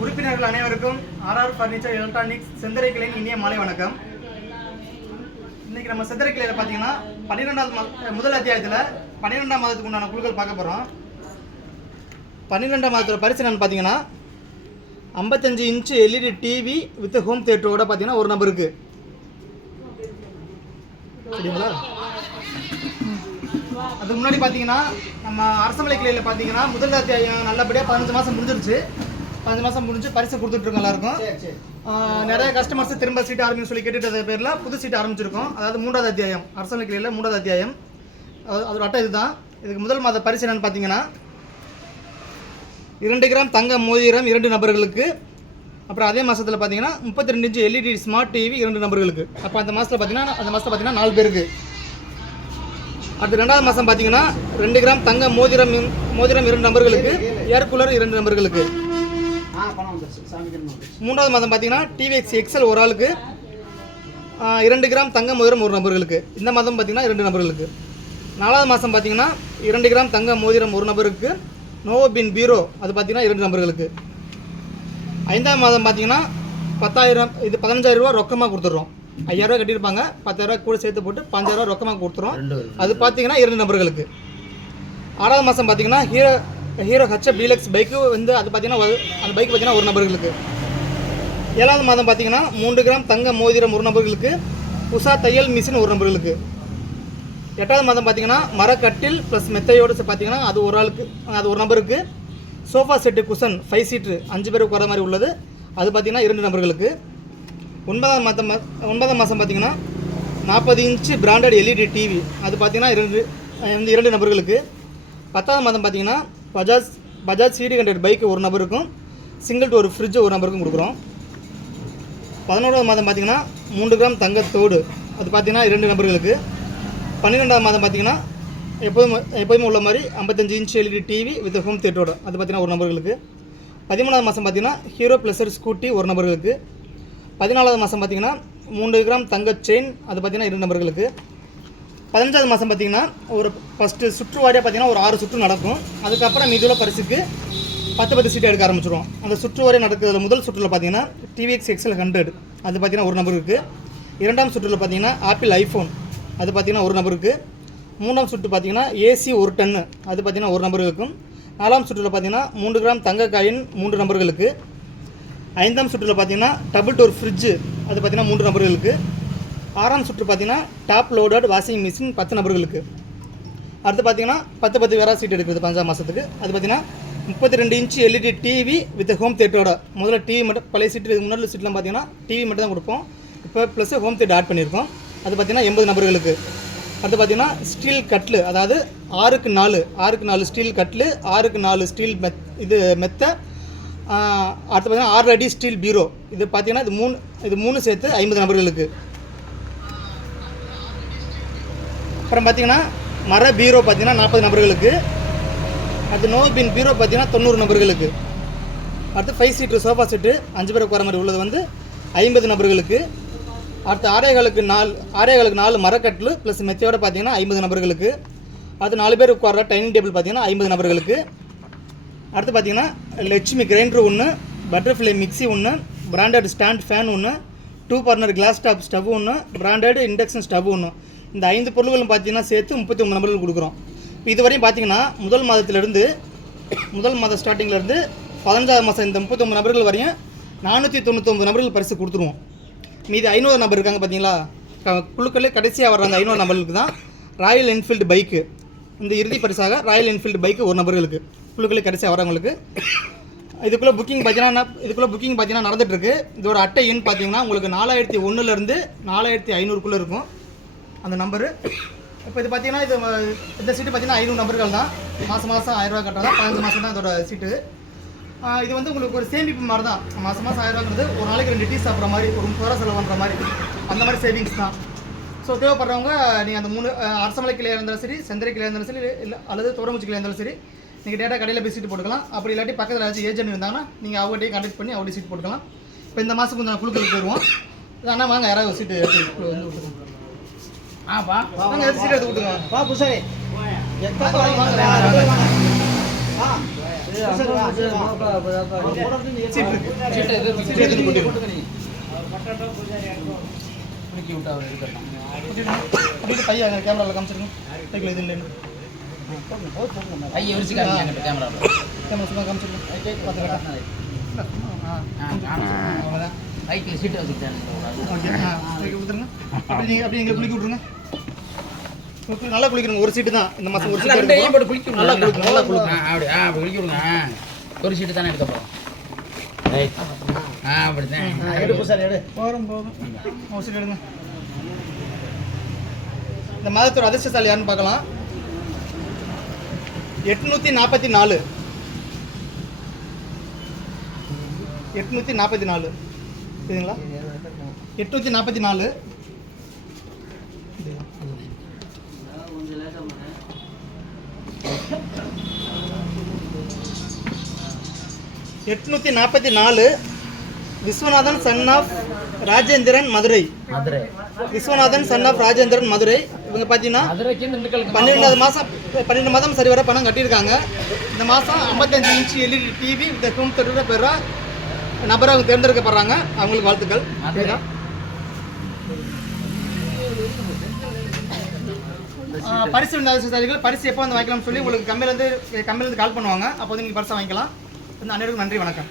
உறுப்பினர்கள் அனைவருக்கும் RR furniture electronics Sentharai கிளையின் இனிய மாலை வணக்கம். இன்னைக்கு நம்ம செந்தரை கிளையில் பார்த்தீங்கன்னா 12வது முதல் அத்தியாயத்தில் 12ஆம் மாதத்துக்கு உண்டான குழுக்கள் பார்க்க போகிறோம். 12ஆம் மாதத்தோட பரிசு என்னன்னு பார்த்தீங்கன்னா 55 inch LED TV with home தியேட்டரோட பார்த்தீங்கன்னா ஒரு நபருக்கு சரிங்களா. அதுக்கு முன்னாடி பார்த்தீங்கன்னா நம்ம அரசமலை கிளையில் பார்த்தீங்கன்னா முதல் அத்தியாயம் நல்லபடியாக 15 மாதம் முடிஞ்சிருச்சு. 15 மாதம் முடிஞ்சு பரிசு கொடுத்துட்ருக்கோம் எல்லாருக்கும். நிறைய கஸ்டமர்ஸ் திரும்ப சீட் ஆரம்பிச்சு சொல்லி கேட்டுட்டு பேரில் புது சீட் ஆரம்பிச்சிருக்கோம். அதாவது 3வது அத்தியாயம் அரசமலை கிளையில் 3வது அத்தியாயம். அதோட அட்டை இதுதான். இதுக்கு முதல் மாத பரிசு என்னன்னு பார்த்தீங்கன்னா 2 கிராம் தங்க மோதிரம் 2 நபர்களுக்கு. அப்புறம் அதே மாதத்தில் பார்த்தீங்கன்னா 32 இன்ச் எல்இடி ஸ்மார்ட் டிவி 2 நபர்களுக்கு. அப்போ அந்த மாதத்தில் பார்த்தீங்கன்னா 4 பேருக்கு. அடுத்து 2வது மாதம் பார்த்தீங்கன்னா 2 கிராம் தங்க மோதிரம் 2 நபர்களுக்கு, ஏர் கூலர் 2 நபர்களுக்கு. 3வது மாதம் பார்த்தீங்கன்னா டிவிஎக்ஸ் எக்ஸல் ஒரு ஆளுக்கு, 2 கிராம் தங்க மோதிரம் 1 நபர்களுக்கு. இந்த மாதம் பார்த்தீங்கன்னா 2 நபர்களுக்கு. 4வது மாதம் பார்த்தீங்கன்னா 2 கிராம் தங்க மோதிரம் 1 நபருக்கு, நோவோபின் பீரோ அது பார்த்தீங்கன்னா 2 நபர்களுக்கு. 5ஆம் மாதம் பார்த்தீங்கன்னா 10,000 இது 15,000 ரூபா ரொக்கமாக கொடுத்துட்றோம். 5,000 ரூபா கட்டியிருப்பாங்க, 10,000 ரூபா கூட சேர்த்து போட்டு 5,000 ரூபா ரொக்கமாக கொடுத்துரும். அது பார்த்தீங்கன்னா 2 நபர்களுக்கு. 6வது மாதம் பார்த்தீங்கன்னா ஹீரோ ஹச்எப் டீலக்ஸ் பைக்கு வந்து அது பார்த்தீங்கன்னா அந்த பைக் பார்த்தீங்கன்னா 1 நபர்களுக்கு. 7வது மாதம் பார்த்தீங்கன்னா 3 கிராம் தங்க மோதிரம் 1 நபர்களுக்கு, உஷா தையல் மிஷின் 1 நபர்களுக்கு. 8வது மாதம் பார்த்தீங்கன்னா மரக்கட்டில் ப்ளஸ் மெத்தையோடு பார்த்தீங்கன்னா அது ஒரு ஆளுக்கு, அது 1 நபருக்கு. சோஃபா செட்டு குஷன் 5 சீட்ரு 5 பேருக்கு வர மாதிரி உள்ளது, அது பார்த்தீங்கன்னா 2 நபர்களுக்கு. 9ஆம் மாதம் பார்த்தீங்கன்னா 40 இன்ச்சு பிராண்டட் எல்இடி டிவி அது பார்த்தீங்கன்னா 2 நபர்களுக்கு. 10ஆம் மாதம் பார்த்தீங்கன்னா பஜாஜ் CD 100 பைக்கு 1 நபருக்கும், சிங்கிள் டோர் ஃப்ரிட்ஜ் 1 நபருக்கும் கொடுக்குறோம். 11ஆம் மாதம் பார்த்தீங்கன்னா 3 கிராம் தங்கத்தோடு அது பார்த்தீங்கன்னா 2 நபர்களுக்கு. 12ஆம் மாதம் பார்த்தீங்கன்னா எப்போதுமே உள்ள மாதிரி 55 inch LED TV with home தியேட்டரோட அது பார்த்தீங்கன்னா 1 நபர்களுக்கு. 13ஆம் மாதம் பார்த்தீங்கன்னா ஹீரோ ப்ளஸர் ஸ்கூட்டி 1 நபர்களுக்கு. 14ஆவது மாதம் பார்த்தீங்கன்னா 3 கிராம் தங்க செயின் அது பார்த்தீங்கன்னா 2 நபர்களுக்கு. 15ஆவது மாதம் பார்த்தீங்கன்னா ஒரு ஃபஸ்ட்டு சுற்று வாரியாக பார்த்தீங்கன்னா ஒரு 6 சுற்று நடக்கும். அதுக்கப்புறம் மீதுள்ள பரிசுக்கு 10 சீட்டு எடுக்க ஆரம்பிச்சிடுவோம். அந்த சுற்று வாரியாக நடக்கிற முதல் சுற்றில் பார்த்தீங்கன்னா டிவிஎக்ஸ் எக்ஸல் 100 அது பார்த்தீங்கன்னா 1 நபருக்கு. 2ஆம் சுற்றில் பார்த்தீங்கன்னா ஆப்பிள் ஐஃபோன் அது பார்த்தீங்கன்னா 1 நபருக்கு. 3ஆம் சுற்று பார்த்தீங்கன்னா ஏசி 1 டன்னு அது பார்த்தீங்கன்னா 1 நபர்களுக்கும். 4ஆம் சுற்றில் பார்த்தீங்கன்னா 3 கிராம் தங்க காயின் 3 நபர்களுக்கு. 5ஆம் சுற்றில் பார்த்தீங்கன்னா டபுள் டோர் ஃப்ரிட்ஜு அது பார்த்தீங்கன்னா 3 நபர்களுக்கு. 6ஆம் சுற்று பார்த்தீங்கன்னா டாப் லோடட் வாஷிங் மிஷின் 10 நபர்களுக்கு. அடுத்து பார்த்தீங்கன்னா 10 வேற சீட் எடுக்கிறது 5ஆம் மாதத்துக்கு. அது பார்த்தீங்கன்னா 32 inch LED TV with home தியேட்டரோட. முதல்ல டிவி மட்டும் பழைய சீட்டு முன்னாடி சீட்லாம் பார்த்தீங்கன்னா டிவி மட்டும் தான் கொடுப்போம். இப்போ ப்ளஸ் ஹோம் தியேட்டர் ஆட் பண்ணியிருக்கோம். அது பார்த்தீங்கன்னா 80 நபர்களுக்கு. அடுத்து பார்த்தீங்கன்னா ஸ்டீல் கட்லு, அதாவது 6க்கு 4 ஸ்டீல் கட்லு, 6க்கு 4 ஸ்டீல் மெத்தை. அடுத்து பார்த்தீங்கன்னா 6 அடி ஸ்டீல் பீரோ இது பார்த்தீங்கன்னா இது மூணு சேர்த்து 50 நபர்களுக்கு. அப்புறம் பார்த்தீங்கன்னா மர பீரோ பார்த்தீங்கன்னா 40 நபர்களுக்கு. அடுத்து நோபின் பீரோ பார்த்தீங்கன்னா 90 நபர்களுக்கு. அடுத்து 5 சீட்ரு சோஃபா செட்டு 5 பேருக்கு வர மாதிரி உள்ளது வந்து 50 நபர்களுக்கு. அடுத்து 6 4 மரக்கட்டில் ப்ளஸ் மெத்தையோடு பார்த்தீங்கன்னா 50 நபர்களுக்கு. அடுத்து 4 பேர் உட்கார டைனிங் டேபிள் பார்த்தீங்கன்னா 50 நபர்களுக்கு. அடுத்து பார்த்தீங்கன்னா Lakshmi grinder 1, butterfly mixie 1, branded stand fan 1, 2 burner class top stove 1, branded induction stove 1. இந்த 5 பொருள்களும் பார்த்தீங்கன்னா சேர்த்து 39 நபர்கள் கொடுக்குறோம். இப்போ இதுவரையும் பார்த்தீங்கன்னா முதல் மாத ஸ்டார்டிங்லேருந்து 15ஆவது மாதம் இந்த 39 நபர்கள் வரையும் 499 நபர்கள் பரிசு கொடுத்துருவோம். மீது 500 நபர் இருக்காங்க பார்த்தீங்களா, குழுக்களே கடைசியாக வர்ற அந்த 500 நபர்களுக்கு தான் ராயல் என்ஃபீல்டு பைக்கு இந்த இறுதி பரிசாக ராயல் என்ஃபீல்டு பைக்கு 1 நபர்களுக்கு குழுக்களே கடைசியாக வரவங்களுக்கு. இதுக்குள்ளே புக்கிங் பார்த்தீங்கன்னா நடந்துகிட்ருக்கு. இதோட அட்டை எண் பார்த்தீங்கன்னா உங்களுக்கு 4001லேருந்து 4500க்குள்ளே இருக்கும் அந்த நம்பரு. இப்போ இது பார்த்தீங்கன்னா இந்த சீட்டு பார்த்தீங்கன்னா 500 நபர்கள் தான். மாதம் 1000 ரூபா கட்டுறதா, 15 மாதம் தான் இதோட சீட்டு. இது வந்து உங்களுக்கு ஒரு சேமிப்பு மாதிரி தான். மாதம் 1000 ரூபாங்கிறது ஒரு நாளைக்கு 2 டீ சாப்பிட்ற மாதிரி, ஒரு 30 ரூபா செலவு பண்ணுற மாதிரி, அந்த மாதிரி சேவிங்ஸ் தான். ஸோ தேவைப்படுறவங்க நீங்கள் அந்த 3 அரசமலை கிளையாக இருந்தாலும் சரி, செந்தரை கிளையாக இருந்தாலும் சரி, இல்லை அல்லது தோரங்குச்சி கிளையாக இருந்தாலும் சரி, நீங்கள் டேட்டா கடையில் போய் சீட்டு போட்டுக்கலாம். அப்படி இல்லாட்டி பக்கத்தில் ஏதாச்சும் ஏஜென்ட் இருந்தாங்கன்னா நீங்கள் அவங்ககிட்டயே கான்டாக்ட் பண்ணி அவங்கள்ட்ட சீட் போட்டுக்கலாம். இப்போ இந்த மாதம் கொஞ்சம் குழுக்களுக்கு போயிடுவோம். ஆனால் வாங்க யாராவது சீட்டு வந்து விட்டுருக்கோம். சீட் எடுத்து விட்டுருங்க. சீட் இருக்கு. சீட் எடுத்து போட்டுருங்க. அப்படியே பையா கேமராவில் காமிச்சிருங்க. கையில் இது இல்லைன்னு கேமரா சும்மா காமிச்சிருங்க. ஓகே கொடுத்துருங்க. அப்படி எங்களை குளிக்க விட்ருங்க. நல்லா குளிக்கணும். ஒரு சீட்டு தான் இந்த மாதம். ஒரு சீட்டு நல்லா குளிக்கணும். நல்லா குளிக்கணும். அப்படி குளிக்க விடுங்க. ஒரு சீட்டு தானே எடுக்க போகிறோம். அப்படித்தான் எடுப்பு சார். போதும் ஒரு சீட்டு எடுங்க. இந்த மாதத்தோட அதிர்ஷ்டசாலி யாருன்னு பார்க்கலாம். 844 844 சரிங்களா? 844 844 Viswanathan son of Rajendran Madurai. Viswanathan son of Rajendran Madurai. இவங்க பார்த்தீங்கன்னா 12 மாதம் சரி வர பணம் கட்டியிருக்காங்க. இந்த மாதம் 55 இன்ச் எல்இடி டிவி இந்த ஹோம் தேட்டர் பெற நபராக தேர்ந்தெடுக்கப்படுறாங்க. அவங்களுக்கு வாழ்த்துக்கள். பரிசு அதிர்ஷ்டசாலிகள் பரிசு எப்போ வந்து வாங்கிக்கலாம்னு சொல்லி உங்களுக்கு கம்பெனிலேருந்து கால் பண்ணுவாங்க. அப்போ வந்து நீங்கள் பரிசை வாங்கிக்கலாம். அனைவருக்கும் நன்றி, வணக்கம்.